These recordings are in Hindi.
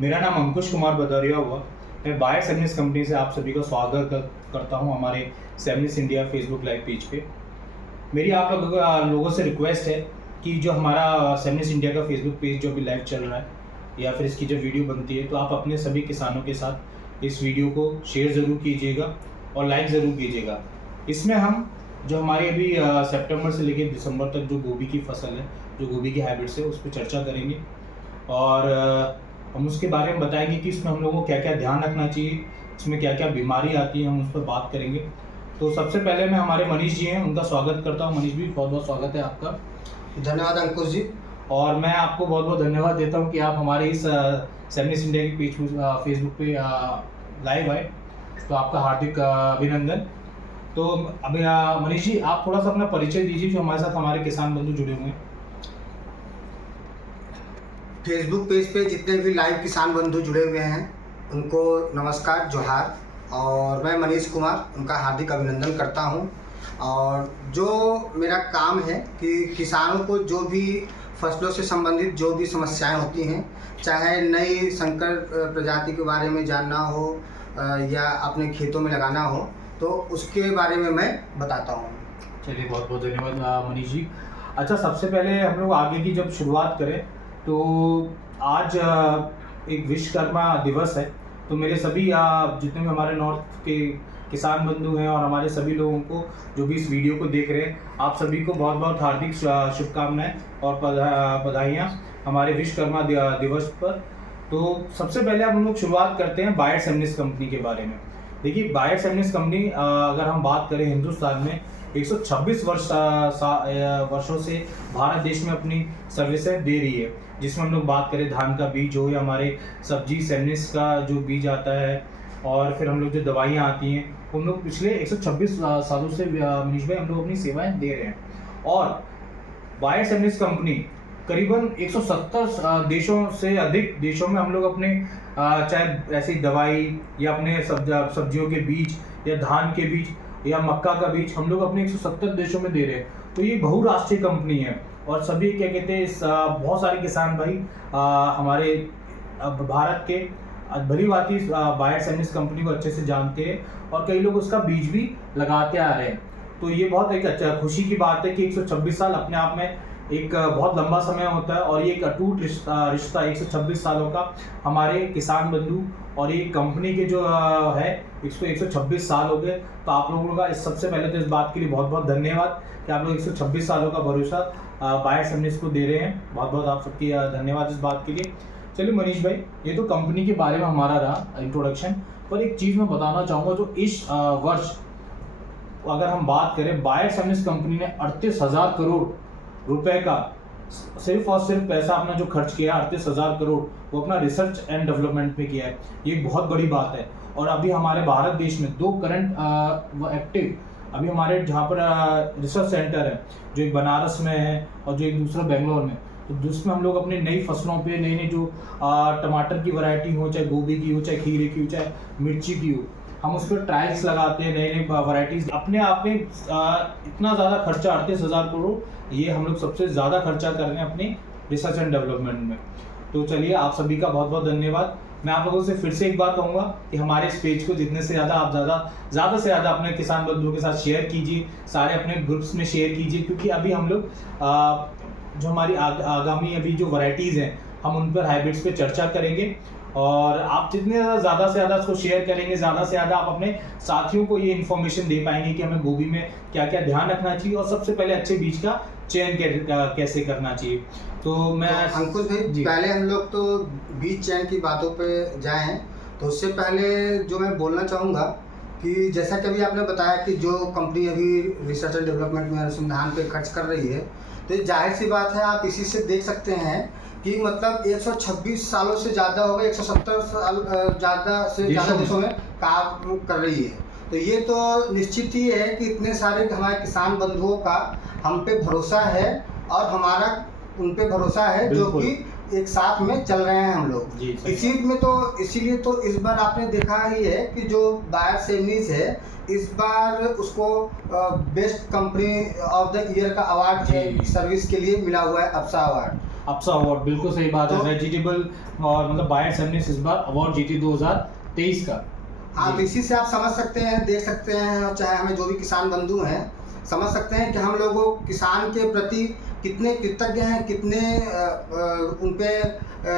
मेरा नाम अंकुश कुमार भदौरिया हुआ। मैं बायर सेमिनिस्ट कंपनी से आप सभी का स्वागत करता हूं हमारे सेमिनिस्ट इंडिया फेसबुक लाइव पेज पे। मेरी आप लोगों से रिक्वेस्ट है कि जो हमारा सेमिनिस्ट इंडिया का फेसबुक पेज जो अभी लाइव चल रहा है या फिर इसकी जो वीडियो बनती है, तो आप अपने सभी किसानों के साथ इस वीडियो को शेयर ज़रूर कीजिएगा और लाइक ज़रूर कीजिएगा। इसमें हम जो हमारी अभी सितंबर से लेकर दिसंबर तक जो गोभी की फसल है, जो गोभी की हाइब्रिड्स है, उस पर चर्चा करेंगे और हम उसके बारे में बताएंगे कि इसमें हम लोगों को क्या क्या ध्यान रखना चाहिए, इसमें क्या क्या बीमारी आती है, हम उस पर बात करेंगे। तो सबसे पहले मैं हमारे मनीष जी हैं, उनका स्वागत करता हूं। मनीष भी बहुत बहुत स्वागत है आपका। धन्यवाद अंकुश जी। और मैं आपको बहुत बहुत धन्यवाद देता हूं कि आप हमारे इस सेमिनिस्ट इंडिया की पेज फेसबुक पे लाइव आए, तो आपका हार्दिक अभिनंदन। तो अभी मनीष जी, आप थोड़ा सा अपना परिचय दीजिए, जो हमारे साथ हमारे किसान बंधु जुड़े हुए हैं। फेसबुक पेज पे जितने भी लाइव किसान बंधु जुड़े हुए हैं उनको नमस्कार, जोहार। और मैं मनीष कुमार उनका हार्दिक अभिनंदन करता हूं। और जो मेरा काम है कि किसानों को जो भी फसलों से संबंधित जो भी समस्याएं होती हैं, चाहे नई संकर प्रजाति के बारे में जानना हो या अपने खेतों में लगाना हो, तो उसके बारे में मैं बताता हूँ। चलिए, बहुत बहुत धन्यवाद मनीष जी। अच्छा, सबसे पहले हम लोग आगे की जब शुरुआत करें, तो आज एक विश्वकर्मा दिवस है। तो मेरे सभी जितने भी हमारे नॉर्थ के किसान बंधु हैं और हमारे सभी लोगों को जो भी इस वीडियो को देख रहे हैं, आप सभी को बहुत बहुत हार्दिक शुभकामनाएं और बधाइयाँ हमारे विश्वकर्मा दिवस पर। तो सबसे पहले हम लोग शुरुआत करते हैं बायर सेमिनिस्ट कंपनी के बारे में। देखिए, बायर सेमिनिस्ट कंपनी अगर हम बात करें, हिंदुस्तान में 126 वर्षों से भारत देश में अपनी सर्विसेज दे रही है, जिसमें हम लोग बात करें धान का बीज हो या हमारे सब्जी सेमिनिस्ट का जो बीज आता है, और फिर हम लोग जो दवाइयाँ आती हैं, हम लोग पिछले 126 सालों से मनीष भाई हम लोग अपनी सेवाएं दे रहे हैं। और बायर सेमिनिस्ट कंपनी करीबन 170 देशों से अधिक देशों में हम लोग अपने चाहे ऐसी दवाई या अपने सब्जियों के बीज या धान के बीज या मक्का का बीज हम लोग अपने 170 देशों में दे रहे हैं। तो ये बहुराष्ट्रीय कंपनी है और सभी क्या कहते हैं, बहुत सारे किसान भाई हमारे भारत के भली भांति बायर सेमिनिस्ट कंपनी को अच्छे से जानते हैं और कई लोग उसका बीज भी लगाते आ रहे हैं। तो ये बहुत एक अच्छा खुशी की बात है कि 126 साल अपने आप में एक बहुत लंबा समय होता है और ये एक अटूट रिश्ता 126 सालों का हमारे किसान बंधु और ये कंपनी के जो है 126 साल हो गए। तो आप लोगों का सबसे पहले तो इस बात के लिए बहुत बहुत धन्यवाद कि आप लोग 126 सालों का भरोसा बायर सेमिनिस्ट को दे रहे हैं। बहुत बहुत आप सबकी धन्यवाद इस बात के लिए। चलिए मनीष भाई, ये तो कंपनी के बारे में हमारा रहा इंट्रोडक्शन, पर एक चीज़ मैं बताना चाहूँगा। जो इस वर्ष अगर हम बात करें, बायर सेमिनिस्ट कंपनी ने 38,000 करोड़ रुपए का सिर्फ और सिर्फ पैसा अपना जो खर्च किया, 38,000 करोड़, वो अपना रिसर्च एंड डेवलपमेंट में किया है। ये बहुत बड़ी बात है। और अभी हमारे भारत देश में 2 करंट एक्टिव अभी हमारे जहाँ पर रिसर्च सेंटर है, जो एक बनारस में है और जो एक दूसरा बेंगलोर में, तो जिसमें हम लोग अपनी नई फसलों पे नई नई जो टमाटर की वैरायटी हो, चाहे गोभी की हो, चाहे खीरे की हो, चाहे मिर्ची की हो, हम उस पर ट्रायल्स लगाते हैं, नई नई वैरायटीज। अपने आप में इतना ज़्यादा खर्चा 38,000 करोड़, ये हम लोग सबसे ज़्यादा खर्चा कर रहे हैं अपनी रिसर्च एंड डेवलपमेंट में। तो चलिए, आप सभी का बहुत बहुत धन्यवाद। मैं आप लोगों से फिर से एक बात कहूँगा कि हमारे इस पेज को जितने से ज़्यादा आप ज़्यादा से ज़्यादा अपने किसान बंधुओं के साथ शेयर कीजिए, सारे अपने ग्रुप्स में शेयर कीजिए, क्योंकि अभी हम लोग जो हमारी आगामी अभी जो वैरायटीज़ हैं, हम उन पर हाइब्रिड्स पे चर्चा करेंगे। और आप जितने ज़्यादा से ज़्यादा इसको शेयर करेंगे, ज़्यादा से ज़्यादा आप अपने साथियों को ये इन्फॉर्मेशन दे पाएंगे कि हमें गोभी में क्या क्या ध्यान रखना चाहिए और सबसे पहले अच्छे बीज का चयन कैसे करना चाहिए। तो मैं अंकुश भाई, पहले हम लोग तो बीज चयन की बातों पे जाएं, तो उससे पहले जो मैं बोलना चाहूँगा कि जैसा कि अभी आपने बताया कि जो कंपनी अभी रिसर्च एंड डेवलपमेंट में अनुसंधान पे खर्च कर रही है, तो जाहिर सी बात है, आप इसी से देख सकते हैं कि मतलब 126 सालों से ज़्यादा हो गए, 170 साल ज़्यादा से ज़्यादा देशों में काम कर रही है। तो ये तो निश्चित ही है कि इतने सारे हमारे किसान बंधुओं का हम पे भरोसा है और हमारा उन पे भरोसा है, जो कि एक साथ में चल रहे हैं हम लोग इसी में। तो इसीलिए तो इस बार आपने देखा ही है कि जो बायर सेमिनिस्ट है, इस बार उसको best company of the year का अवार्ड सर्विस के लिए मिला हुआ है, अप्सा अवार्ड। आपसा अवार्ड, बिल्कुल सही बात है। तो- वेजिटेबल और मतलब बायर्स हमने इस बार अवार्ड जीती 2023 का। आप जी। इसी से आप समझ सकते हैं, देख सकते हैं, और चाहे हमें जो भी किसान बंधु हैं समझ सकते हैं कि हम लोगों किसान के प्रति कितने कृतज्ञ हैं, कितने उन पे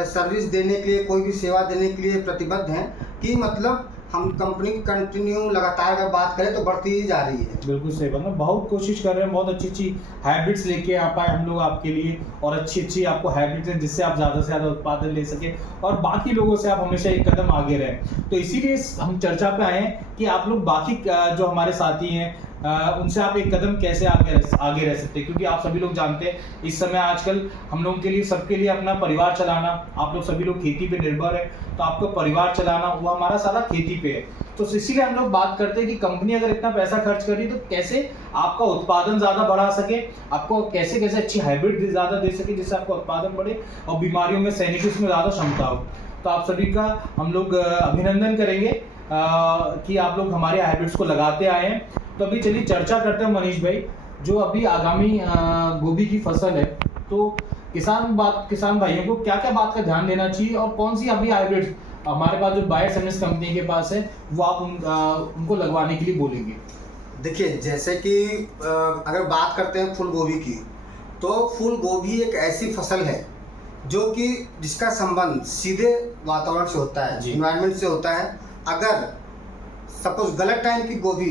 सर्विस देने के लिए, कोई भी सेवा देने के लिए प्रतिबद्ध हैं, कि मतलब हम कंपनी कंटिन्यू लगातार अगर बात करें तो बढ़ती ही जा रही है। बिल्कुल सही बात है। बहुत कोशिश कर रहे हैं, बहुत अच्छी अच्छी हैबिट्स लेके आ पाए हम लोग आपके लिए, और अच्छी अच्छी आपको हैबिट्स हैं जिससे आप ज़्यादा से ज़्यादा उत्पादन ले सके और बाकी लोगों से आप हमेशा एक कदम आगे रहें। तो इसीलिए हम चर्चा पे आए हैं कि आप लोग बाकी जो हमारे साथी हैं उनसे आप एक कदम कैसे आगे रह सकते हैं, क्योंकि आप सभी लोग जानते हैं इस समय आजकल हम लोगों के लिए, सबके लिए अपना परिवार चलाना, आप लोग सभी लोग खेती पे निर्भर है, तो आपका परिवार चलाना वो हमारा सारा खेती पे है। तो इसीलिए हम लोग बात करते हैं कि कंपनी अगर इतना पैसा खर्च कर रही है तो कैसे आपका उत्पादन ज़्यादा बढ़ा सके, आपको कैसे कैसे अच्छी हाइब्रिड ज़्यादा दे सके जिससे आपका उत्पादन बढ़े और बीमारियों में सहने की उसमें ज़्यादा क्षमता हो। तो आप सभी का हम लोग अभिनंदन करेंगे कि आप लोग हमारे हाइब्रिड्स को लगाते आए हैं। तो अभी चलिए चर्चा करते हैं मनीष भाई, जो अभी आगामी गोभी की फसल है, तो किसान भाइयों को क्या क्या बात का ध्यान देना चाहिए और कौन सी अभी हाइब्रिड हमारे पास जो बायर्स एमएस कंपनी के पास है वो आप उनको लगवाने के लिए बोलेंगे? देखिए, जैसे कि अगर बात करते हैं फूल गोभी की, तो फूल गोभी एक ऐसी फसल है जो कि जिसका संबंध सीधे वातावरण से होता है, इन्वायरमेंट से होता है। अगर सपोज गलत टाइम की गोभी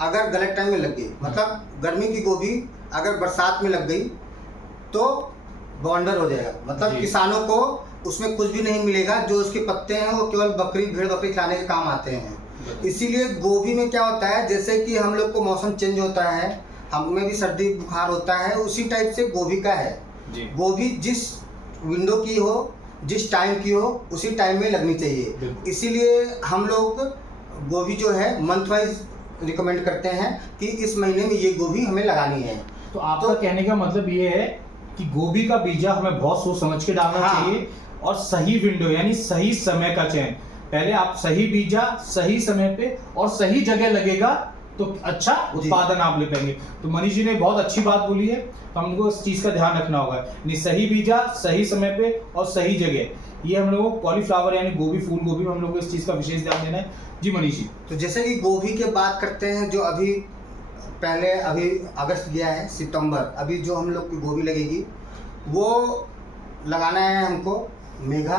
अगर गलत टाइम में लग गई, मतलब गर्मी की गोभी अगर बरसात में लग गई तो बवंडर हो जाएगा, मतलब किसानों को उसमें कुछ भी नहीं मिलेगा। जो उसके पत्ते हैं वो केवल भेड़ बकरी खिलाने के काम आते हैं। इसीलिए गोभी में क्या होता है, जैसे कि हम लोग को मौसम चेंज होता है, हमें भी सर्दी बुखार होता है, उसी टाइप से गोभी का है। गोभी जिस विंडो की हो, जिस टाइम की हो, उसी टाइम में लगनी चाहिए। इसीलिए हम लोग गोभी जो है मंथ वाइज रिकमेंड करते हैं कि इस महीने में ये गोभी हमें लगानी है। तो आपका कहने का मतलब ये है कि गोभी का बीजा हमें बहुत सोच समझ के डालना चाहिए और सही विंडो यानी सही समय का चयन। पहले आप सही बीजा सही समय पे और सही जगह लगेगा तो अच्छा उत्पादन आप ले पाएंगे। तो मनीष जी ने बहुत अच्छी बात बोली है, तो हमको इस चीज़ का ध्यान रखना होगा, यानी सही बीजा सही समय पे और सही जगह। ये हम लोगों को कॉलीफ्लावर यानी गोभी, फूल गोभी में हम लोग को इस चीज़ का विशेष ध्यान देना है। जी मनीष जी। तो जैसे कि गोभी की बात करते हैं, जो अभी अगस्त गया है, सितंबर, अभी जो हम लोग की गोभी लगेगी वो लगाना है हमको मेघा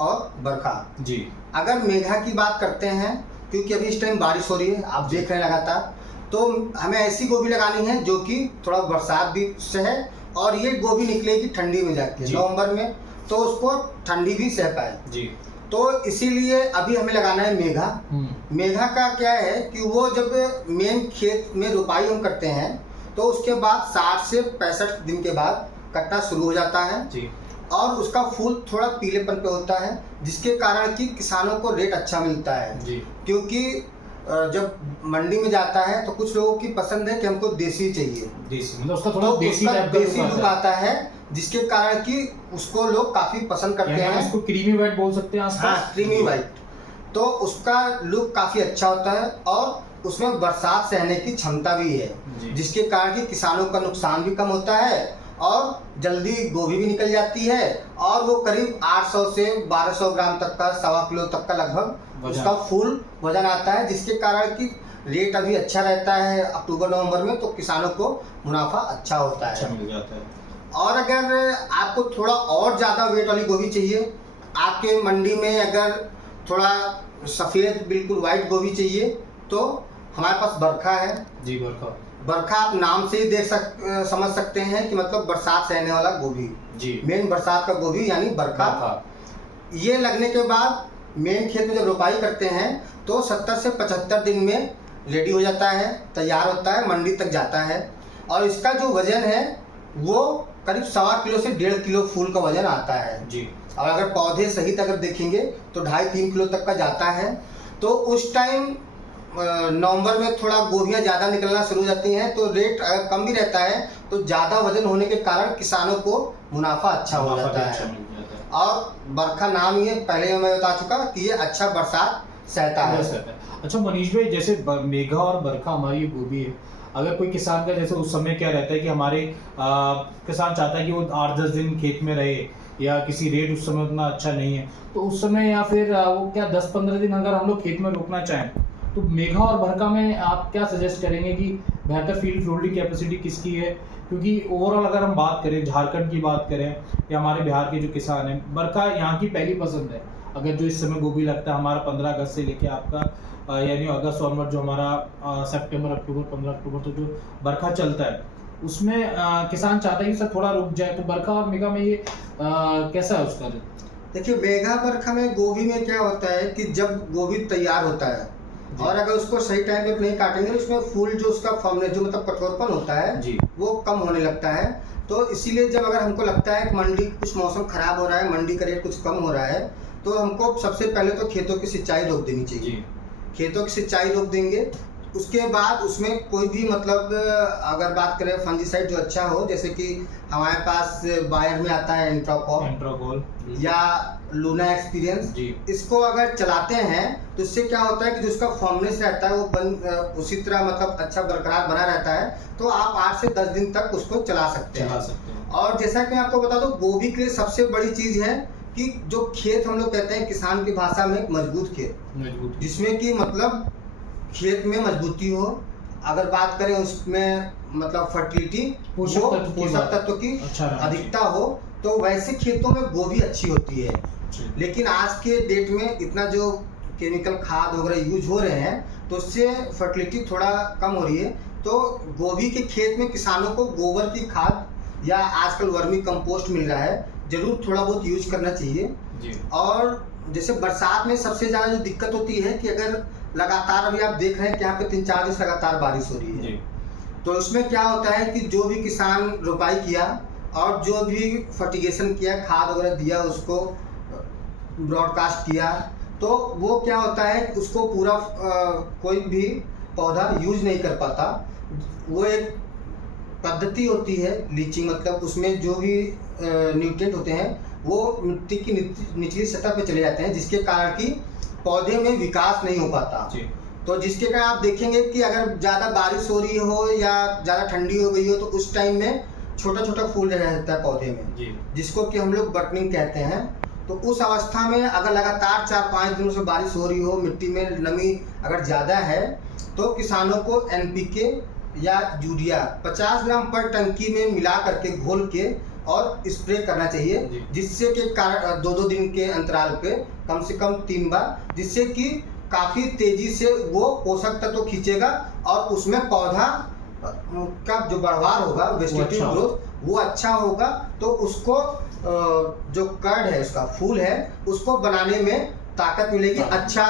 और बरखा। जी। अगर मेघा की बात करते हैं, क्योंकि अभी इस टाइम बारिश हो रही है, आप देख रहे हैं लगातार, तो हमें ऐसी गोभी लगानी है जो कि थोड़ा बरसात भी से है और ये गोभी निकलेगी ठंडी में जाके नवंबर में, तो उसको ठंडी भी सह पाए। जी। तो इसीलिए अभी हमें लगाना है मेघा। मेघा का क्या है कि वो जब मेन खेत में रोपाई हम करते हैं तो उसके बाद 60 से 65 दिन के बाद कटना शुरू हो जाता है। जी। और उसका फूल थोड़ा पीलेपन पे होता है, जिसके कारण कि किसानों को रेट अच्छा मिलता है। जी। क्योंकि जब मंडी में जाता है तो कुछ लोगों की पसंद है कि हमको देसी चाहिए, देसी मतलब उसका थोड़ा देसी लुक आता है, जिसके कारण कि उसको लोग काफी पसंद करते हैं। उसको क्रीमी व्हाइट बोल सकते हैं। हाँ, क्रीमी व्हाइट। तो उसका लुक काफी अच्छा होता है और उसमें बरसात सहने की क्षमता भी है, जिसके कारण कि किसानों का नुकसान भी कम होता है और जल्दी गोभी भी निकल जाती है। और वो करीब 800 से 1200 ग्राम तक का, 1.25 किलो तक का लगभग उसका फुल वजन आता है, जिसके कारण कि रेट अभी अच्छा रहता है अक्टूबर नवंबर में, तो किसानों को मुनाफा अच्छा होता है, अच्छा मिल जाता है। और अगर आपको थोड़ा और ज़्यादा वेट वाली गोभी चाहिए, आपके मंडी में अगर थोड़ा सफ़ेद बिल्कुल वाइट गोभी चाहिए, तो हमारे पास बरखा है। जी, बरखा आप नाम से ही समझ सकते हैं कि मतलब बरसात सहने वाला गोभी। जी। मेन बरसात का गोभी यानी बरखा। ये लगने के बाद मेन खेत में जब रोपाई करते हैं तो 70 से 75 दिन में रेडी हो जाता है, तैयार होता है, मंडी तक जाता है। और इसका जो वजन है वो करीब 1.25 किलो से 1.5 किलो फूल का वजन आता है। जी। और अगर पौधे सहित अगर देखेंगे तो 2.5-3 किलो तक का जाता है। तो उस टाइम नवंबर में थोड़ा गोभियाँ ज़्यादा निकलना शुरू हो जाती हैं, तो रेट अगर कम भी रहता है तो ज़्यादा वजन होने के कारण किसानों को मुनाफा अच्छा हो जाता है। और बरखा नाम ये पहले मैं बता चुका कि ये अच्छा बरसात सहता है। अच्छा मनीष भाई, जैसे मेघा और बरखा हमारी गोभी है, अगर कोई किसान का जैसे उस समय क्या रहता है कि हमारे किसान चाहता है कि वो 8-10 दिन खेत में रहे, या किसी रेट उस समय उतना अच्छा नहीं है, तो उस समय या फिर वो क्या 10-15 दिन अगर हम लोग खेत में रोकना चाहें, तो मेघा और बरखा में आप क्या सजेस्ट करेंगे कि बेहतर फील्ड होल्डिंग कैपेसिटी किसकी है? क्योंकि ओवरऑल अगर हम बात करें, झारखंड की बात करें या हमारे बिहार के जो किसान हैं, बरखा यहाँ की पहली पसंद है। अगर जो इस समय गोभी लगता है हमारा 15 अगस्त से लेके आपका यानी अगस्त ऑनवर्ड जो हमारा सितंबर, अक्टूबर, 15 अक्टूबर तो जो बरखा चलता है, उसमें किसान चाहता है कि सर थोड़ा रुक जाए, तो बरखा और मेघा में ये कैसा है उसका? देखिए, मेघा बरखा में गोभी में क्या होता है कि जब गोभी तैयार होता है और अगर उसको सही टाइम पे नहीं काटेंगे, उसमें फूल जो उसका फॉर्मनेस जो मतलब कठोरपन होता है जी, वो कम होने लगता है। तो इसीलिए जब अगर हमको लगता है कि मंडी कुछ मौसम खराब हो रहा है, मंडी का रेट कुछ कम हो रहा है, तो हमको सबसे पहले तो खेतों की सिंचाई रोक देनी चाहिए। जी, खेतों की सिंचाई रोक देंगे, उसके बाद उसमें कोई भी मतलब अगर बात करें फंजीसाइड जो अच्छा हो, जैसे कि हमारे पास बायर में आता है एंट्राकोल या लूना एक्सपीरियंस, जी, इसको अगर चलाते हैं तो इससे क्या होता है कि जो उसका फॉर्मनेस रहता है वो उसी तरह मतलब अच्छा बरकरार बना रहता है। तो आप 8 से 10 दिन तक उसको चला सकते हैं। और जैसा कि मैं आपको बता दूं, गोभी के लिए सबसे बड़ी चीज़ है कि जो खेत हम लोग कहते हैं किसान की भाषा में मजबूत खेत, जिसमें कि मतलब खेत में मजबूती हो। अगर बात करें उसमें मतलब फर्टिलिटी, पोषक तत्व की अधिकता हो, तो वैसे खेतों में गोभी अच्छी होती है। लेकिन आज के डेट में इतना जो केमिकल खाद वगैरह यूज हो रहे हैं, तो उससे फर्टिलिटी थोड़ा कम हो रही है। तो गोभी के खेत में किसानों को गोबर की खाद या आजकल वर्मी कंपोस्ट मिल रहा है, जरूर थोड़ा बहुत यूज करना चाहिए जी। और जैसे बरसात में सबसे ज़्यादा जो दिक्कत होती है कि अगर लगातार अभी आप देख रहे हैं कि यहाँ पे 3-4 दिन लगातार बारिश हो रही है जी। तो उसमें क्या होता है कि जो भी किसान रोपाई किया और जो भी फर्टिगेशन किया, खाद वगैरह दिया, उसको ब्रॉडकास्ट किया, तो वो क्या होता है उसको पूरा कोई भी पौधा यूज नहीं कर पाता। वो एक पद्धति होती है लीचिंग, मतलब उसमें जो भी न्यूट्रिएंट होते हैं वो मिट्टी की निचली सतह पे चले जाते हैं, जिसके कारण कि पौधे में विकास नहीं हो पाता। तो जिसके कारण आप देखेंगे कि अगर ज़्यादा बारिश हो रही हो या ज़्यादा ठंडी हो गई हो, तो उस टाइम में छोटा छोटा फूल रहता है पौधे में, जिसको कि हम लोग बटनिंग कहते हैं। तो उस अवस्था में अगर लगातार 4-5 दिनों से बारिश हो रही हो, मिट्टी में नमी अगर ज़्यादा है, तो किसानों को NPK या यूरिया 50 ग्राम पर टंकी में मिला करके घोल के और स्प्रे करना चाहिए, जिससे कि 2-2 दिन के अंतराल पे कम से कम 3 बार, जिससे कि काफ़ी तेज़ी से वो पोषक तत्व खींचेगा और उसमें पौधा का जो बढ़वार होगा, वेजिटेटिव ग्रोथ, वो अच्छा होगा। तो उसको जो कर्ड है, उसका फूल है, उसको बनाने में ताकत मिलेगी। अच्छा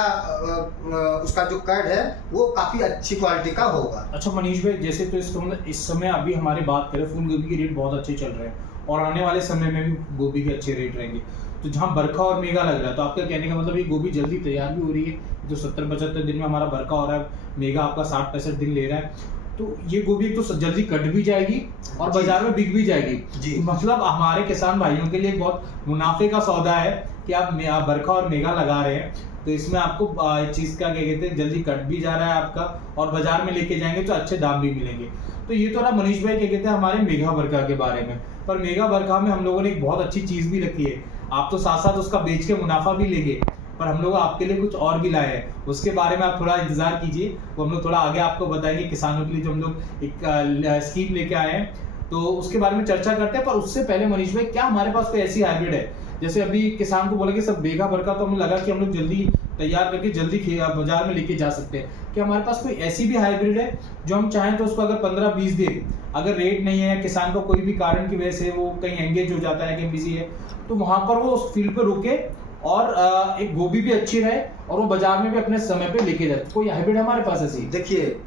उसका जो कर्ड है वो काफ़ी अच्छी क्वालिटी का होगा। अच्छा मनीष भाई, जैसे तो इसको मतलब इस समय अभी हमारी बात करें, फूल गोभी के रेट बहुत अच्छे चल रहे हैं और आने वाले समय में भी गोभी के अच्छे रेट रहेंगे। तो जहाँ बरखा और मेघा लग रहा है, तो आपका कहने का मतलब ये गोभी जल्दी तैयार भी हो रही है, जो 70-75 दिन में हमारा बरखा हो रहा है, मेघा आपका 60-65 दिन ले रहा है, तो ये गोभी तो जल्दी कट भी जाएगी और बाजार में बिक भी जाएगी जी। तो मतलब हमारे किसान भाइयों के लिए बहुत मुनाफे का सौदा है कि आप बरखा और मेघा लगा रहे हैं, तो इसमें आपको एक चीज़ का क्या कहते हैं, जल्दी कट भी जा रहा है आपका और बाजार में लेके जाएंगे तो अच्छे दाम भी मिलेंगे। तो ये तो रहा मनीष भाई क्या कहते हैं हमारे मेघा बरखा के बारे में। पर मेघा बरखा में हम लोगों ने एक बहुत अच्छी चीज़ भी रखी है, आप तो साथ साथ उसका बेच के मुनाफा भी लेंगे, पर हम लोग आपके लिए कुछ और भी लाए हैं, उसके बारे में आप थोड़ा इंतजार कीजिए, वो हम लोग थोड़ा आगे आपको बताएंगे। किसानों के लिए जो हम लोग एक स्कीम लेके आए हैं, तो उसके बारे में चर्चा करते हैं। पर उससे पहले मनीष भाई, क्या हमारे पास कोई ऐसी हाइब्रिड है, जैसे अभी किसान को बोला कि सब मेघा बरखा, तो हमें लगा कि हम लोग जल्दी तैयार करके जल्दी बाजार में लेके जा सकते हैं, कि हमारे पास कोई ऐसी भी हाइब्रिड है जो हम चाहें तो उसको अगर 15-20 दिन अगर रेट नहीं है, किसान को कोई भी कारण की वजह से वो कहीं एंगेज हो जाता है, कहीं बिजी है, तो वहां पर वो उस फील्ड पे रुके और एक गोभी भी अच्छी रहे और वो बाजार में भी अपने समय पे लेके जाए। कोई हाइब्रिड हमारे पास ऐसी? देखिए,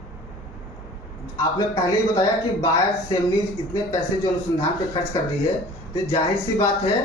आपने पहले ही बताया कि बायर सेमनीज इतने पैसे जो अनुसंधान पे खर्च कर रही है, तो जाहिर सी बात है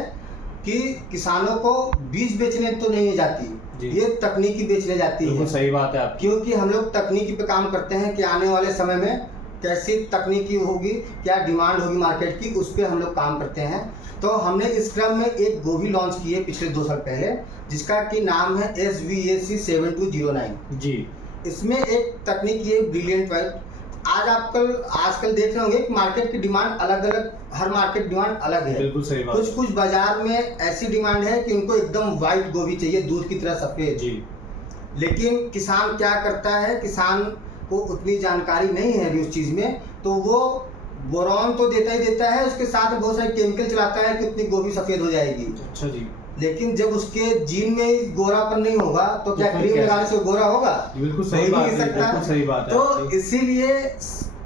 कि किसानों को बीज बेचने तो नहीं जाती, ये तकनीकी बेचने जाती है। सही बात है आपकी, क्योंकि हम लोग तकनीकी पे काम करते हैं कि आने वाले समय में कैसी तकनीकी होगी, क्या डिमांड होगी मार्केट की, उस पर हम लोग काम करते हैं। तो हमने इस क्रम में एक गोभी लॉन्च की है पिछले 2 साल पहले, जिसका कि नाम है SVAC 7209 जी। इसमें एक तकनीक ये ब्रिलियंट वाइट आज आजकल देख रहे होंगे कि मार्केट की डिमांड अलग अलग, हर मार्केट डिमांड अलग है। बिल्कुल सही बात। कुछ बाजार में ऐसी डिमांड है कि उनको एकदम व्हाइट गोभी चाहिए, दूध की तरह सफेद जी। लेकिन किसान क्या करता है, किसान को उतनी जानकारी नहीं है अभी उस चीज में, तो वो बोरॉन तो देता ही देता है, उसके साथ बहुत सारे केमिकल चलाता है कि उतनी गोभी सफेद हो जाएगी। अच्छा जी। लेकिन जब उसके जीन में गोरापन नहीं होगा तो क्या फिर क्रीम कैसे? लगाने से गोरा होगा? बिल्कुल सही हो ही बात नहीं है, सकता। बिल्कुल सही बात है तो आपकी। इसीलिए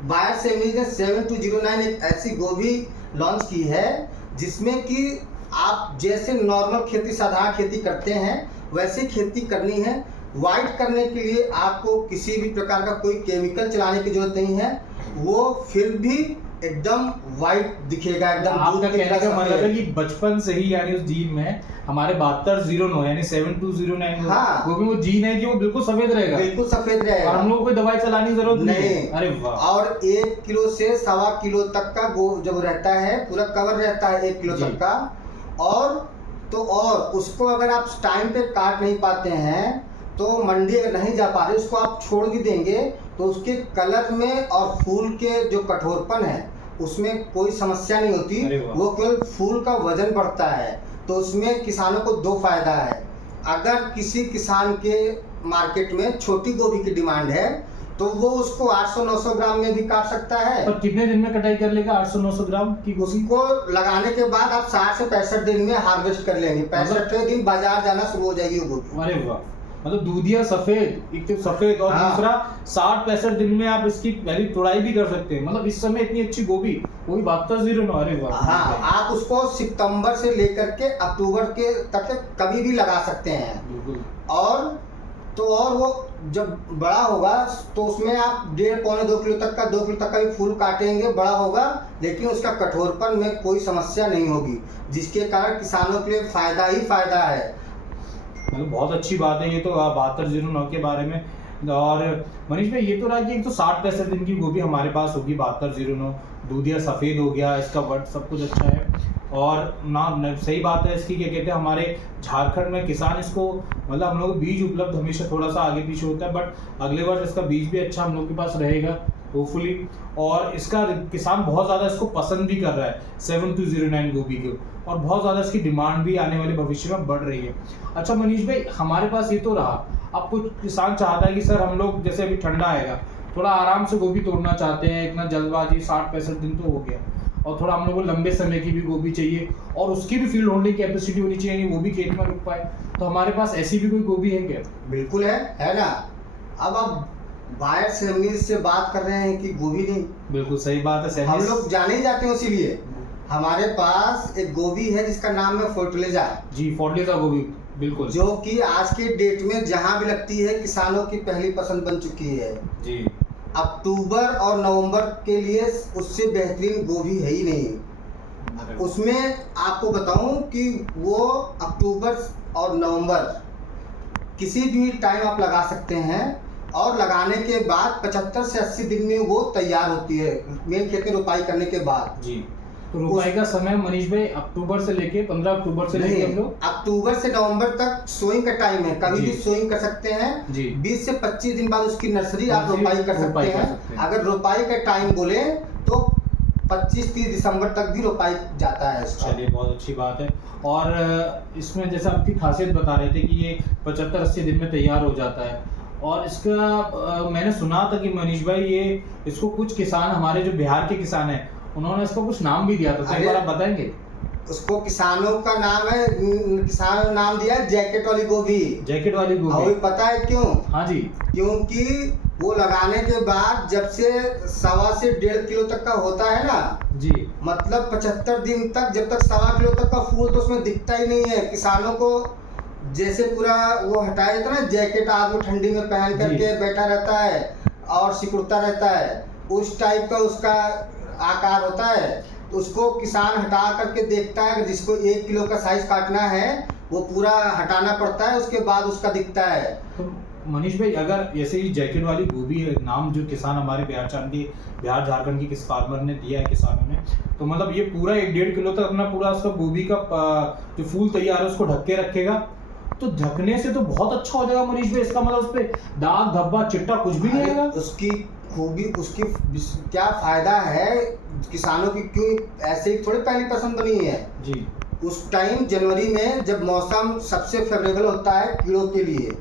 बायर सेमिज ने 7209 एक ऐसी गोभी लॉन्च की है जिसमें कि आप जैसे नॉर्मल खेती, साधारण खेती करते हैं वैसे खेती करनी है। व्हाइट करने के लिए आपको किसी भी प्रकार का कोई केमिकल चलाने की जरूरत नहीं है, वो फिर भी एकदम व्हाइट दिखेगा, एकदम आपका दूध की कहने तरह का मतलब है सफेद। कि बचपन से ही यानी उस जीन में हमारे 7209 यानी 7209 हाँ। वो भी वो जीन है कि वो बिल्कुल सफेद रहेगा बिल्कुल सफेद और रहेगा हम लोग को कोई दवाई चलाने की जरूरत नहीं है। नहीं। अरे वाह। और 1 किलो से 1.25 किलो तक का जब रहता है, पूरा कवर रहता है 1 किलो जी। तक का। और उसको अगर आप टाइम पे काट नहीं पाते हैं तो मंडी अगर नहीं जा पा रहे, उसको आप छोड़ भी देंगे तो उसके कलर में और फूल के जो कठोरपन है उसमें कोई समस्या नहीं होती। अरे वाह। वो केवल फूल का वजन बढ़ता है। तो उसमें किसानों को 2 फायदा है। अगर किसी किसान के मार्केट में छोटी गोभी की डिमांड है तो वो उसको 800-900 ग्राम में भी काट सकता है। और कितने दिन में कटाई कर लेगा 800-900 ग्राम की गोभी? उसको लगाने के बाद आप 60 से 65 दिन में हार्वेस्ट कर लेंगे। 65वें दिन बाजार जाना शुरू हो जाएगी वो गोभी। अरे वाह, मतलब दूधिया सफेद, एक तो सफेद और हाँ। दूसरा 60-65 दिन में आप इसकी पहली तुड़ाई भी कर सकते हैं। मतलब इस समय इतनी अच्छी गोभी, वो भी 7209। अरे वाह। हाँ, आप उसको सितंबर से लेकर के अक्टूबर के तक कभी भी लगा सकते हैं। बिल्कुल। और वो जब बड़ा होगा तो उसमें आप 1.5-2 किलो तक का 2 किलो तक का भी फूल काटेंगे, बड़ा होगा, लेकिन उसका कठोरपन में कोई समस्या नहीं होगी, जिसके कारण किसानों के लिए फायदा ही फायदा है। मतलब बहुत अच्छी बात है ये तो 7209 के बारे में। और मनीष भाई ये तो रहा कि एक तो 60-65 दिन की गोभी हमारे पास होगी 7209, दूधिया सफ़ेद हो गया, इसका वट सब कुछ अच्छा है। और सही बात है इसकी, क्या कहते हैं, हमारे झारखंड में किसान इसको, मतलब हम लोग को बीज उपलब्ध हमेशा थोड़ा सा आगे पीछे होता है, बट अगले वर्ष इसका बीज भी अच्छा हम लोग के पास रहेगा होपफुली। और इसका किसान बहुत ज़्यादा इसको पसंद भी कर रहा है 7209 गोभी को, और बहुत ज़्यादा इसकी डिमांड भी आने वाले भविष्य में बढ़ रही है। अच्छा मनीष भाई, हमारे पास ये तो रहा, अब कुछ किसान चाहता है कि सर हम लोग जैसे अभी ठंडा आएगा थोड़ा आराम से गोभी तोड़ना चाहते हैं, इतना जल्दबाजी 60-65 दिन तो हो गया, और थोड़ा हम लोग को लंबे समय की भी गोभी चाहिए और उसकी भी फील्ड होल्डिंग कैपेसिटी होनी चाहिए, वो भी खेत में रुक पाए, तो हमारे पास ऐसी भी कोई गोभी है क्या? बिल्कुल है ना। अब आप बायर सेमिज से बात कर रहे हैं कि गोभी नहीं, बिल्कुल सही बात है। हम लोग जाने ही जाते हैं। इसीलिए हमारे पास एक गोभी है जिसका नाम है फोर्टलेजा जी, फोर्टलेजा गोभी, बिल्कुल, जो कि आज के डेट में जहां भी लगती है किसानों की पहली पसंद बन चुकी है जी। अक्टूबर और नवंबर के लिए उससे बेहतरीन गोभी है ही नहीं। उसमें आपको बताऊं कि वो अक्टूबर और नवंबर किसी भी टाइम आप लगा सकते हैं, और लगाने के बाद 75 से 80 दिन में वो तैयार होती है, मेन खेत में रोपाई करने के बाद जी। तो रोपाई का समय मनीष भाई अक्टूबर से लेके 15 अक्टूबर से लेके हम लोग अक्टूबर से नवंबर तक सोइंग का टाइम है, कभी जी। भी सोइंग कर सकते हैं जी। 20 से 25 दिन बाद उसकी नर्सरी आप रोपाई कर सकते हैं। अगर रोपाई का टाइम बोले तो 25-30 दिसंबर तक भी रोपाई जाता है इसका। चलिए, बहुत अच्छी बात है। और इसमें जैसे आपकी खासियत बता रहे थे कि ये 75-80 दिन में तैयार हो जाता है, और इसका मैंने सुना था कि मनीष भाई ये इसको कुछ किसान, हमारे जो बिहार के किसान हैं, उन्होंने इसको कुछ नाम भी दिया था, तो एक बार आप बताएंगे? उसको किसानों का नाम है, किसानों ने नाम दिया है जैकेट वाली गोभी। जैकेट वाली और गोभी। वो पता है क्यों? हाँ जी। क्योंकि वो लगाने के बाद जब से 1.25 से 1.5 किलो तक का होता है ना जी, मतलब 75 दिन तक, जब तक 1.25 किलो तक का फूल तो उसमें दिखता ही नहीं है। किसानों को जैसे पूरा वो हटाया जाता है ना, जैकेट आदमी ठंडी में पहन करके बैठा रहता है और सिकुड़ता रहता है, उस टाइप का उसका आकार होता है। तो उसको किसान हटा करके देखता है कि जिसको 1 किलो का साइज काटना है वो पूरा हटाना पड़ता है, उसके बाद उसका दिखता है। तो मनीष भाई, अगर ऐसे ही जैकेट वाली गोभी है नाम जो किसान हमारे बिहार झारखंड की किस फार्मर ने दिया है किसानों ने, तो मतलब ये पूरा 1-1.5 किलो तक अपना पूरा उसका गोभी का जो फूल तैयार है उसको ढक के रखेगा, तो ढकने से तो बहुत अच्छा हो जाएगा मनीष भाई। इसका मतलब उस पे दाग धब्बा चिट्टा कुछ भी नहीं आएगा। उसकी खूबी, उसकी क्या फ़ायदा है किसानों की, क्यों ऐसे ही थोड़ी पहली पसंद बनी है। जी उस टाइम जनवरी में जब मौसम सबसे फेवरेबल होता है कीड़ों के लिए,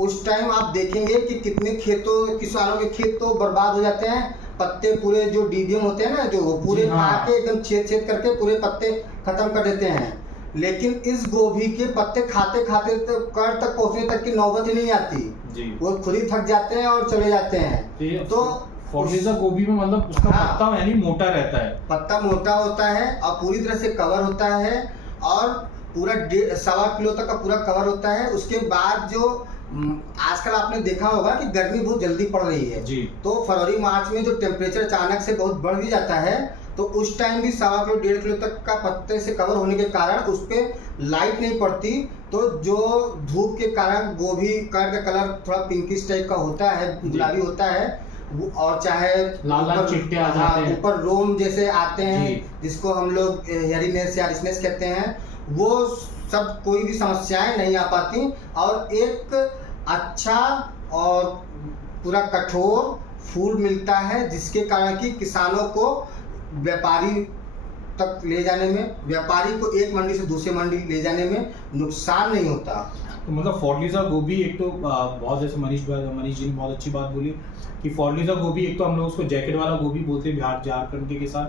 उस टाइम आप देखेंगे कि कितने किसानों के खेत तो बर्बाद हो जाते हैं, पत्ते पूरे जो डीडियम होते हैं ना, जो वो पूरे जी, खा हाँ। के एकदम छेद करके पूरे पत्ते खत्म कर देते हैं। लेकिन इस गोभी के पत्ते खाते खाते तो कर तक पहुंचने तक की नौबत ही नहीं आती, जी वो खुद ही थक जाते हैं और चले जाते हैं। तो फॉर्टिजा गोभी में मतलब उसका हाँ। पत्ता यानी मोटा रहता है। पत्ता मोटा होता है और पूरी तरह से कवर होता है, और पूरा 1.25 किलो तक का पूरा कवर होता है। उसके बाद जो आजकल आपने देखा होगा कि गर्मी बहुत जल्दी पड़ रही है जी। तो फरवरी मार्च में जो टेम्परेचर अचानक से बहुत बढ़ भी जाता है, तो उस टाइम भी 1.25 किलो 1.5 किलो तक का पत्ते से कवर होने के कारण उस पर लाइट नहीं पड़ती, तो जो धूप के कारण गोभी का कलर थोड़ा पिंकिश टाइप का होता है, गुलाबी होता है, और चाहे लाल लाल चिट्टे आ जाते हैं, ऊपर रोम जैसे आते हैं, जी। जिसको हम लोग हेयरिनेस या रिचनेस कहते हैं, वो सब कोई भी समस्याएं नहीं आ पाती, और एक अच्छा और पूरा कठोर फूल मिलता है, जिसके कारण कि किसानों को व्यापारी तक ले जाने में, व्यापारी को एक मंडी से दूसरी मंडी ले जाने में नुकसान नहीं होता। तो मतलब फॉर्टिजा गोभी एक तो बहुत, जैसे मनीष जी ने बहुत अच्छी बात बोली कि फॉर्टिजा गोभी एक तो हम लोग उसको जैकेट वाला गोभी बोलते हैं बिहार झारखंड के किसान।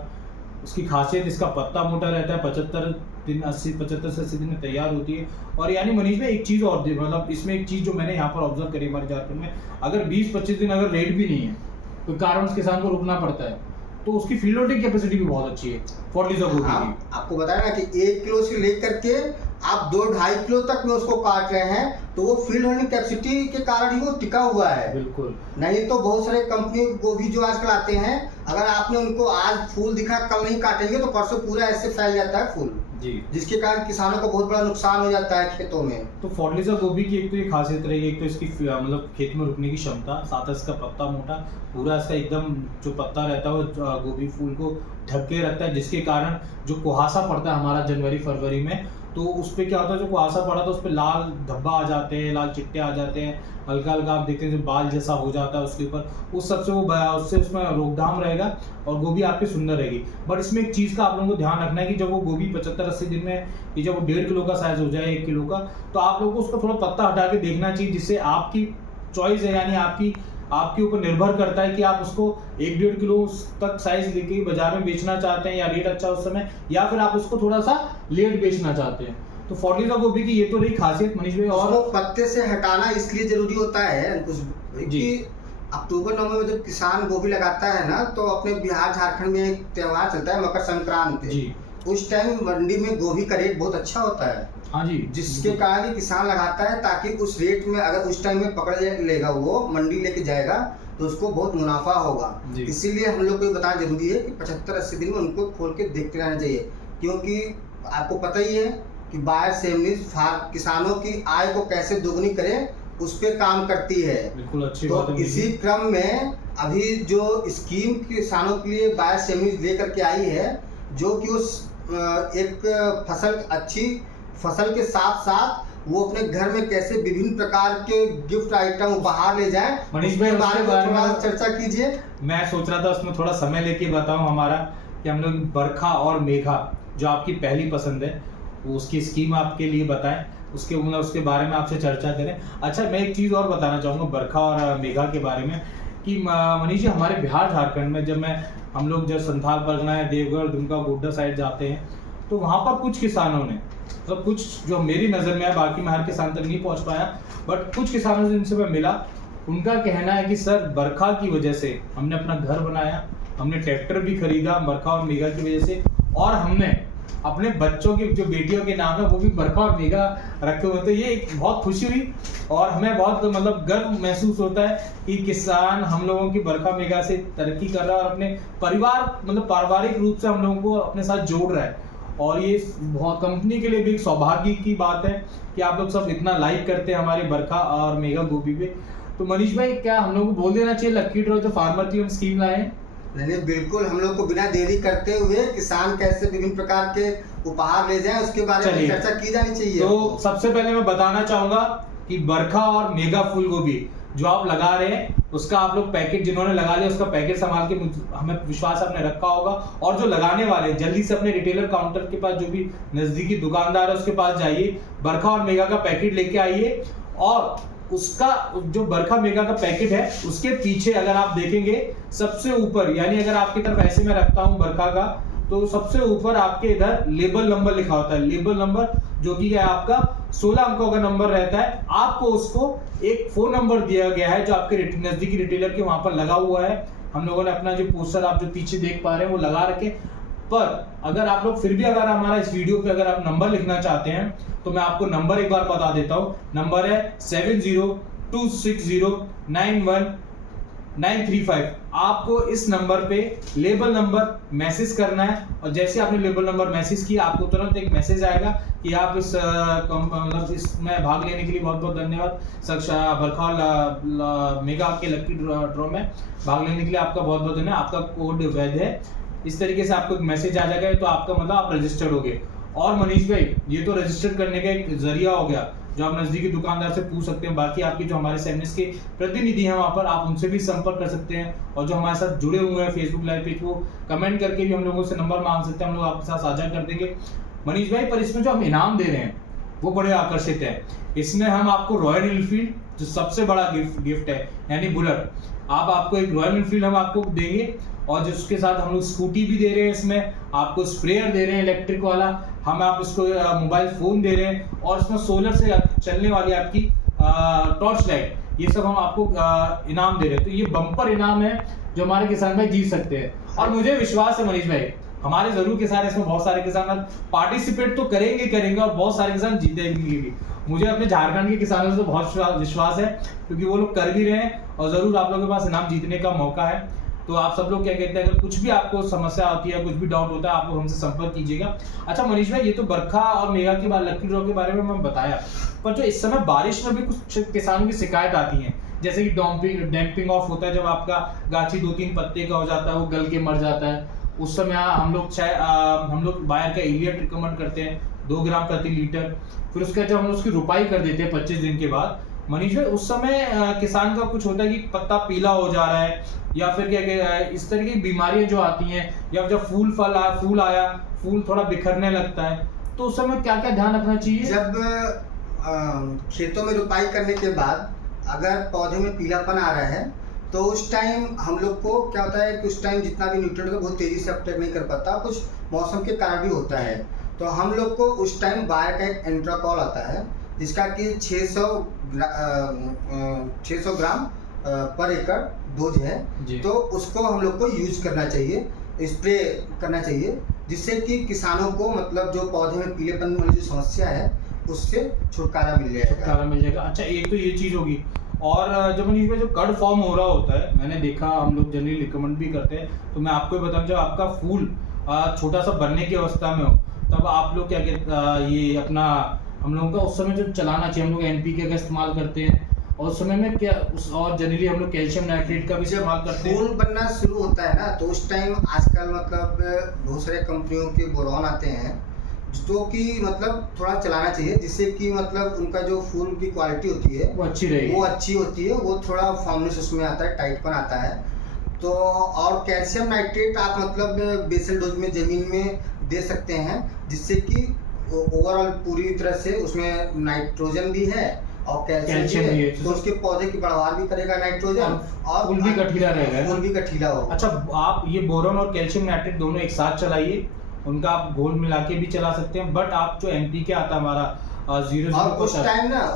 उसकी खासियत इसका पत्ता मोटा रहता है, 75 से 80 दिन में तैयार होती है। और यानी मनीष भाई एक चीज़ और मतलब इसमें एक चीज़ जो मैंने यहाँ पर ऑब्जर्व करी हमारे झारखंड में, अगर 20-25 दिन अगर रेट भी नहीं है तो कारण उस किसान को रुकना पड़ता है, तो उसकी फील्ड लोडिंग कैपेसिटी भी बहुत अच्छी है फॉर्टिजा गोभी की। आपको बताया ना कि 1 किलो से लेकर के आप 2-2.5 किलो तक में उसको काट रहे हैं, तो वो फील्ड होल्डिंग कैपेसिटी के कारण ही वो टिका हुआ है। बिल्कुल। नहीं तो बहुत सारे कंपनी गोभी जो आजकल आते हैं, अगर आपने उनको आज फूल दिखा कल नहीं काटेंगे तो परसों पूरा ऐसे फैल जाता है फूल, जी। जिसके कारण किसानों को बहुत बड़ा नुकसान हो जाता है खेतों में। तो फॉर्टिजा गोभी की एक तो ये खासियत रहेगी, एक तो इसकी मतलब खेत में रुकने की क्षमता, साथ ही इसका पत्ता मोटा, पूरा इसका एकदम जो पत्ता रहता है वो गोभी फूल को ढक के रखता है, जिसके कारण जो कुहासा पड़ता है हमारा जनवरी फरवरी में, तो उस पर क्या होता है, जो कुहासा पड़ा तो उस पर लाल धब्बा आ जाते हैं, लाल चिट्टे आ जाते हैं, हल्का हल्का आप देखते हैं जो बाल जैसा हो जाता है उसके ऊपर, उस सबसे वो उससे उसमें रोकथाम रहेगा और गोभी आपकी सुंदर रहेगी। बट इसमें एक चीज़ का आप लोगों को ध्यान रखना है कि जब वो गोभी 75-80 दिन में ये जब वो 1.5 किलो का साइज हो जाए, 1 किलो का, तो आप लोगों को उसका थोड़ा पत्ता हटा के देखना चाहिए, जिससे आपकी चॉइस है, यानी आपके ऊपर निर्भर करता है कि आप उसको 1-1.5 किलो तक साइज लेके बाजार में बेचना चाहते हैं या रेट अच्छा उस समय, या फिर आप उसको थोड़ा सा लेट बेचना चाहते हैं। तो फॉर्टिजा गोभी की ये तो रही खासियत मनीष भाई। और उसको पत्ते से हटाना इसलिए जरूरी होता है अंकुश भाई कि अक्टूबर नवंबर में जब किसान गोभी लगाता है ना, तो अपने बिहार झारखंड में एक त्योहार चलता है मकर संक्रांति जी। उस टाइम मंडी में गोभी का रेट बहुत अच्छा होता है। हाँ जी। जिसके कारण किसान लगाता है, ताकि उस रेट में अगर उस टाइम में पकड़ लेगा, वो मंडी लेके जाएगा तो उसको बहुत मुनाफा होगा। इसीलिए हम लोग को ये बताना जरूरी है कि 75-80 दिन में उनको खोल के देखते रहना चाहिए, क्योंकि आपको पता ही है कि बायर सेमनीज किसानों की आय को कैसे दोगुनी करें उस पर काम करती है। बिल्कुल अच्छी तो बात है। इसी क्रम में अभी जो स्कीम किसानों के लिए बायर सेमनीज लेकर के आई है, जो कि उस एक अच्छी फसल के साथ साथ वो अपने घर में कैसे विभिन्न प्रकार के गिफ्ट आइटम उपहार ले जाएं, मनीष भाई बारे में थोड़ा में चर्चा कीजिए। मैं सोच रहा था उसमें थोड़ा समय लेके बताऊं हमारा कि हम लोग बरखा और मेघा जो आपकी पहली पसंद है, वो उसकी स्कीम आपके लिए बताएं, उसके बारे में आपसे चर्चा करें। अच्छा, मैं एक चीज़ और बताना चाहूँगा बरखा और मेघा के बारे में कि मनीष जी, हमारे बिहार झारखंड में जब हम लोग जब संथाल परगना है, देवगढ़, दुमका, गोड्डा साइड जाते हैं, तो वहाँ पर कुछ किसानों ने, मतलब कुछ जो मेरी नज़र में है, बाकी मैं हर किसान तक नहीं पहुँच पाया, बट कुछ किसानों से जिनसे मैं मिला, उनका कहना है कि सर बरखा की वजह से हमने अपना घर बनाया, हमने ट्रैक्टर भी खरीदा बरखा और मेघा की वजह से, और हमने अपने बच्चों के जो बेटियों के नाम है वो भी बरखा और मेघा रखे हुए। तो ये एक बहुत खुशी हुई और हमें बहुत मतलब गर्व महसूस होता है कि किसान हम लोगों की बरखा मेघा से तरक्की कर रहा है और अपने परिवार मतलब पारिवारिक रूप से हम लोगों को अपने साथ जोड़ रहा है। और ये बहुत कंपनी के लिए भी एक सौभाग्य की बात है कि आप लोग सब इतना लाइक करते हैं हमारे बरखा और मेघा गोभी पे। तो मनीष भाई, क्या हम लोग को बोल देना चाहिए लक्की ड्रॉ जो फार्मर की हम स्कीम लाए हैं? नहीं, बिल्कुल, हम लोग को बिना देरी करते हुए किसान कैसे विभिन्न प्रकार के उपहार ले जाएं उसके बारे में चर्चा की जानी चाहिए। तो सबसे पहले मैं बताना चाहूंगा कि बरखा और मेघा फूल गोभी जो आप लगा रहे हैं उसका आप लोग पैकेट, जिन्होंने लगा लिया उसका पैकेट संभाल के हमें विश्वास आपने रखा होगा। और जो लगाने वाले जल्दी से अपने रिटेलर काउंटर के पास, जो भी नजदीकी दुकानदार है उसके पास जाइए, बरखा और मेगा का पैकेट लेके आइए। और उसका जो बरखा मेगा का पैकेट है उसके पीछे अगर आप देखेंगे सबसे ऊपर, यानी अगर आपकी तरफ ऐसे मैं रखता हूं बरखा का, तो सबसे ऊपर आपके इधर लेबल नंबर लिखा होता है। लेबल नंबर जो कि है आपका 16 अंकों का नंबर रहता है। आपको उसको एक फोन नंबर दिया गया है जो आपके नजदीकी रिटेलर के वहां पर लगा हुआ है। हम लोगों ने अपना जो पोस्टर आप जो पीछे देख पा रहे हैं वो लगा रखे। पर अगर आप लोग फिर भी अगर हमारा इस वीडियो पे अगर आप नंबर लिखना चाहते हैं तो मैं आपको नंबर एक बार बता देता हूं। नंबर है 7026091935। आपको इस नंबर पे लेबल नंबर मैसेज करना है और जैसे आपने लेबल नंबर मैसेज किया आपको तुरंत एक मैसेज आएगा कि आप इस मतलब इसमें भाग लेने के लिए बहुत बहुत धन्यवाद। बरखा मेगा के लकी ड्रॉ में भाग लेने के लिए आपका बहुत बहुत धन्यवाद, आपका कोड वैध है। इस तरीके से आपको एक मैसेज आ जाएगा तो आपका मतलब आप रजिस्टर्ड हो गए। और मनीष भाई ये तो रजिस्टर करने का एक जरिया हो गया जो आप नजदीकी दुकानदार से पूछ सकते हैं। बाकी आपके जो हमारे सेमिनार्स के प्रतिनिधि हैं वहां पर आप उनसे भी संपर्क कर सकते हैं। और जो हमारे साथ जुड़े हुए हैं फेसबुक लाइव पेज को कमेंट करके भी हम लोगों से नंबर मांग सकते हैं, हम लोग आपके साथ साझा कर देंगे मनीष भाई। पर इसमें जो हम इनाम दे रहे हैं वो बड़े आकर्षित है। इसमें हम आपको रॉयल एनफील्ड जो सबसे बड़ा गिफ्ट है यानी बुलेट, आपको एक रॉयल एनफील्ड हम आपको देंगे और जिसके साथ हम लोग स्कूटी भी दे रहे हैं, इसमें आपको स्प्रेयर दे रहे हैं इलेक्ट्रिक वाला, हम आप इसको मोबाइल फोन दे रहे हैं और इसमें सोलर से चलने वाली आपकी टॉर्च लाइट, ये सब हम आपको इनाम दे रहे हैं। तो ये बम्पर इनाम है जो हमारे किसान भाई जीत सकते हैं। और मुझे विश्वास है मनीष भाई हमारे जरूर किसान इसमें बहुत सारे किसान पार्टिसिपेट तो करेंगे और बहुत सारे किसान जीतेंगे भी। मुझे अपने झारखंड के किसानों से तो बहुत विश्वास है क्योंकि वो लोग कर भी रहे हैं और जरूर आप लोगों के पास इनाम जीतने का मौका है। तो आप सब लोग क्या कहते हैं, अगर कुछ भी आपको समस्या आती है, कुछ भी डाउट होता है, आप लोग हमसे संपर्क कीजिएगा। अच्छा मनीष भाई ये तो बरखा और मेगा की लकी ड्रॉ के बारे में मैं बताया, पर जो इस समय बारिश में भी कुछ किसानों की शिकायत आती है, जैसे कि डैम्पिंग ऑफ होता है, जब आपका गाछी 2-3 पत्ते का हो जाता है, वो गल के मर जाता है, उस समय हम लोग बायर का एलियट रिकमेंड करते हैं 2 ग्राम प्रति लीटर। फिर उसके जब हम उसकी रुपाई कर देते हैं 25 दिन के बाद मनीष भाई, उस समय किसान का कुछ होता है कि पत्ता पीला हो जा रहा है या फिर क्या इस तरह की बीमारियां जो आती हैं, या जब फूल आया फूल थोड़ा बिखरने लगता है, तो उस समय क्या क्या ध्यान रखना चाहिए? जब खेतों में रुपाई करने के बाद अगर पौधे में पीलापन आ रहा है तो उस टाइम हम लोग को क्या होता है कि उस टाइम जितना भी न्यूट्रिएंट है बहुत तेजी से अपटेक नहीं कर पाता, कुछ मौसम के कारण भी होता है। तो हम लोग को उस टाइम बायर का एक एंट्राकॉल आता है जिसका कि 600 ग्राम पर एकड़ डोज है, तो उसको हम लोग को यूज करना चाहिए, स्प्रे करना चाहिए, जिससे कि किसानों को मतलब जो पौधे में पीलेपन वाली जो समस्या है उससे छुटकारा मिल जाएगा। अच्छा एक तो ये चीज होगी। और जब मनीष भाई जो कड फॉर्म हो रहा होता है, मैंने देखा हम लोग जनरली रिकमेंड भी करते हैं, तो मैं आपको बताऊं जब आपका फूल छोटा सा बनने की अवस्था में हो तब आप लोग क्या कहते ये अपना हम लोगों का उस समय जो चलाना चाहिए, हम लोग NPK का इस्तेमाल करते हैं और उस समय में क्या और जनरली हम लोग कैल्शियम नाइट्रेट का भी इस्तेमाल करते हैं। फूल बनना शुरू होता है ना, तो उस टाइम आजकल मतलब बहुत सारे कंपनियों के बोरॉन आते हैं जो कि मतलब थोड़ा चलाना चाहिए, जिससे कि मतलब उनका जो फूल की क्वालिटी होती है वो अच्छी होती है, वो थोड़ा फॉर्मनेस उसमें आता है, टाइटपन आता है। तो और कैल्शियम नाइट्रेट आप मतलब बेसल डोज में जमीन में दे सकते हैं, जिससे कि ओवरऑल पूरी तरह से उसमें नाइट्रोजन भी है और कैल्शियम भी है, तो उसके पौधे की बढ़ाव भी करेगा नाइट्रोजन और फूल भी गठीला रहेगा। अच्छा आप ये बोरॉन और कैल्शियम नाइट्रेट दोनों एक साथ चलाइए, उनका आप घोल मिला के भी चला सकते हैं। बट आप जो NPK आता है हमारा 0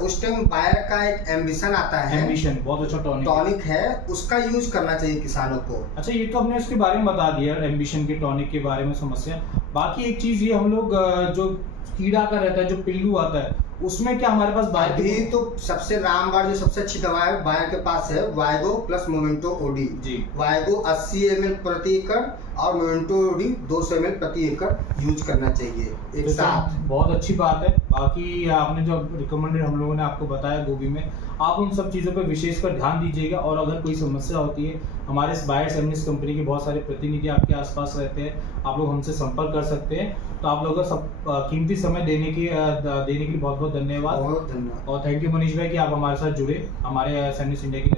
उस टाइम बायर का एक एम्बिशन आता है, एम्बिशन बहुत अच्छा टॉनिक है, उसका यूज करना चाहिए किसानों को। अच्छा ये तो हमने उसके बारे में बता दिया एम्बिशन के टॉनिक के बारे में समस्या। बाकी एक चीज ये हम लोग जो कीड़ा का रहता है, जो पिल्लू आता है, उसमें क्या हमारे पास बायर अभी तो सबसे रामबाण जो सबसे अच्छी दवा है बायर के पास है वायगो प्लस मोमेंटो ओडी जी। वायगो 80 ml प्रति एकड़ और मोमेंटो डी 200 ml प्रति एकड़ यूज करना चाहिए एक तो साथ। बहुत अच्छी बात है। बाकी आपने जो रिकमेंडेड हम लोगों ने आपको बताया गोभी में, आप उन सब चीज़ों पर विशेषकर ध्यान दीजिएगा। और अगर कोई समस्या होती है, हमारे बायर सेमिनिस कंपनी के बहुत सारे प्रतिनिधि आपके आसपास रहते हैं, आप लोग हमसे संपर्क कर सकते हैं। तो आप लोगों का सब कीमती समय देने के लिए बहुत बहुत धन्यवाद। बहुत धन्यवाद। और थैंक यू मनीष भाई कि आप हमारे साथ जुड़े, हमारे सेमिनिस इंडिया की